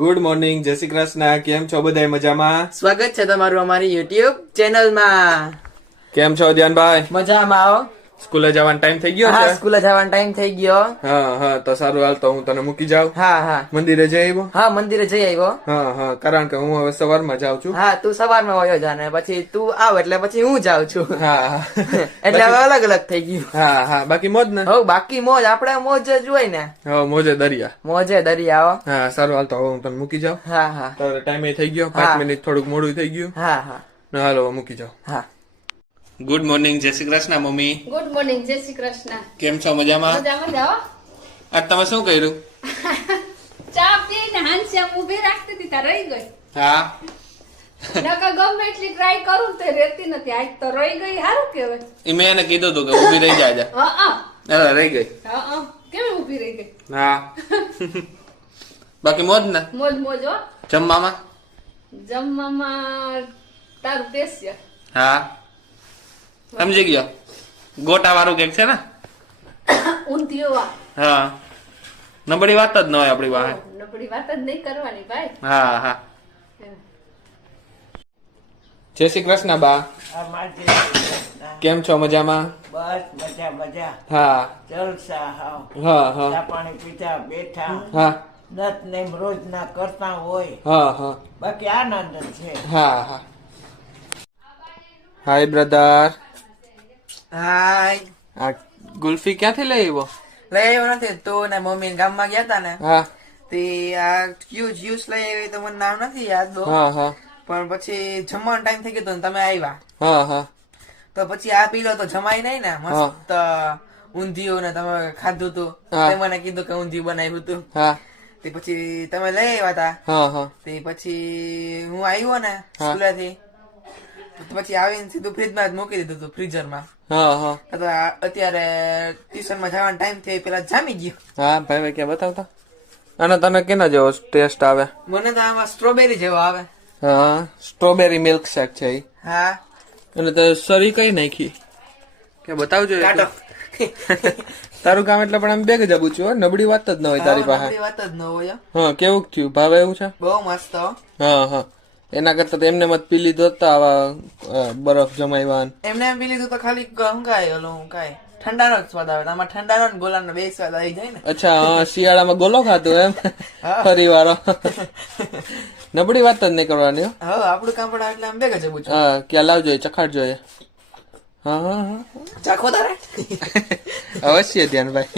Good morning, જય શ્રી કૃષ્ણ. કેમ છો બધા? મજામાં? સ્વાગત છે તમારું અમારી યુટ્યુબ ચેનલમાં. કેમ છો ધ્યાનભાઈ? મજામાં આવો. સ્કૂલે જવાનો ટાઈમ થઈ ગયો હા, છે? સ્કૂલે જવાનો ટાઈમ થઈ ગયો. હા, તો સારું, હાલ તો હું તને મૂકી જાઉં. હા. મંદિરે જઈ આવ્યો? હા, મંદિરે જઈ આવ્યો. હા, કારણ કે હું હવે સવારમાં જાઉં છું. હા, તું સવારમાં વયો જા ને પછી તું આવ એટલે પછી હું જાઉં છું. હા. એટલે હવે અલગ અલગ થઈ ગયું. હા, બાકી મોજ ને? હવ બાકી મોજ, આપડે મોજ જ હોય ને. હા, મોજે દરિયા. મોજે દરિયા આવો. હા, સારું, હાલ તો હવે હું તને મૂકી જાઉં. હા. તારે ટાઈમે થઈ ગયો, 5 મિનિટ થોડુંક મોડું થઈ ગયું. હા. હાલો મૂકી જાઉં. હા. ગુડ મોર્નિંગ, જય Shri Krishna mummy. Good morning, જય શ્રી કૃષ્ણ. કેમ છો? મજામાં? મજામાં જાઓ. આજ તમે શું કર્યું? ચા પીને હાંસિયા ઊભી રાખતી હતી ત્યાં રહી ગઈ. હા. નકર ગમે એટલી ટ્રાય કરું તે રહેતી નથી. આજ તો રહી ગઈ. સારું કહેવાય. એ મેં એને કીધું હતું કે ઊભી રહી જાય. હા. રહી ગઈ. કેમ ઊભી રહી ગઈ? હા. બાકી મોજ ને? મોજ હો. જમવામાં? જમવામાં તારું પેસ્ય. હા, સમજી ગયો. ગોટા વાળું કેક છે ને? ઊંધિયો. હા, નબળી વાત જ ન હોય આપડી પાસે. નબળી વાત જ નહીં કરવાની ભાઈ. હા. જય શ્રી કૃષ્ણ બા. કેમ છો? મજામાં? બસ મજા. હા. જલસા હાવ. હા. ચા પાણી પીતા બેઠા. હા. દત્ત ને રોજ ના કરતા હોય. હા. બાકી આનંદ જ છે. હા. હાય બ્રધર. હાય. આ ગુલ્ફી ક્યાંથી લઈ આવ્યો? લઈ આવ્યો નથી, તું ને મમ્મી ગામમાં ગયા તા ને હા. તે આ જ્યુસ લઈ આવી તો મને નામ નથી યાદ બહુ. હા. પણ પછી જમવાનો ટાઈમ થઈ ગયો તો ને તમે આવ્યા હા. તો પછી આ પી લો તો જમાય નહીં ને. મસ્ત ઊંધિયું ને તમે ખાધું તું. તે મને કીધું કે ઊંધિયું બનાવ્યું હતું. હા. તે પછી તમે લઈ આવ્યા હતા. હા. તે પછી હું આવ્યો ને સ્કૂલેથી તો પછી આવીને સીધું ફ્રીજમાં જ મૂકી દીધું હતું, ફ્રીઝરમાં. હા. તો અત્યારે ટ્યુશનમાં જવાનો ટાઈમ થયો પેલા જામી ગયું. હા ભાઈ ક્યાં બતાવતા. અને તને કેના જેવો ટેસ્ટ આવે? મને તો આમાં સ્ટ્રોબેરી જેવો આવે. હા, સ્ટ્રોબેરી મિલ્ક શેક છે ઈ. હા. અને તે સરી કઈ નાખી કે બતાવજો. કાઢો. તારું કામ એટલે પણ આમ બે ગજા પૂછ્યું, નબળી વાત જ ન હોય તારી પાસે. નબળી વાત જ ન હોય. હા, કેવું થયું? ભાવે એવું છે? બહુ મસ્ત. હા. એના કરતા તો એમને મત પી લીધો તો આવા બરફ જમાવ્યા. એમને એમ પી લીધું તો ખાલી હું કાય ઠંડાનો જ સ્વાદ આવે. આમાં ઠંડાનો ને ગોલાનો બે સ્વાદ આવી જાય ને. અચ્છા, હા, શિયાળામાં ગોલો ખાતું એમ? ફરી વારો. નબળી વાત જ નહીં કરવાની. હવે આપણું કામ પણ એટલે આમ બે ગજે પૂછું. હા, ક્યાં લાવજો, ચખાડ જોઈએ. હા. ચાખો તારે અવશ્ય ધ્યાન ભાઈ.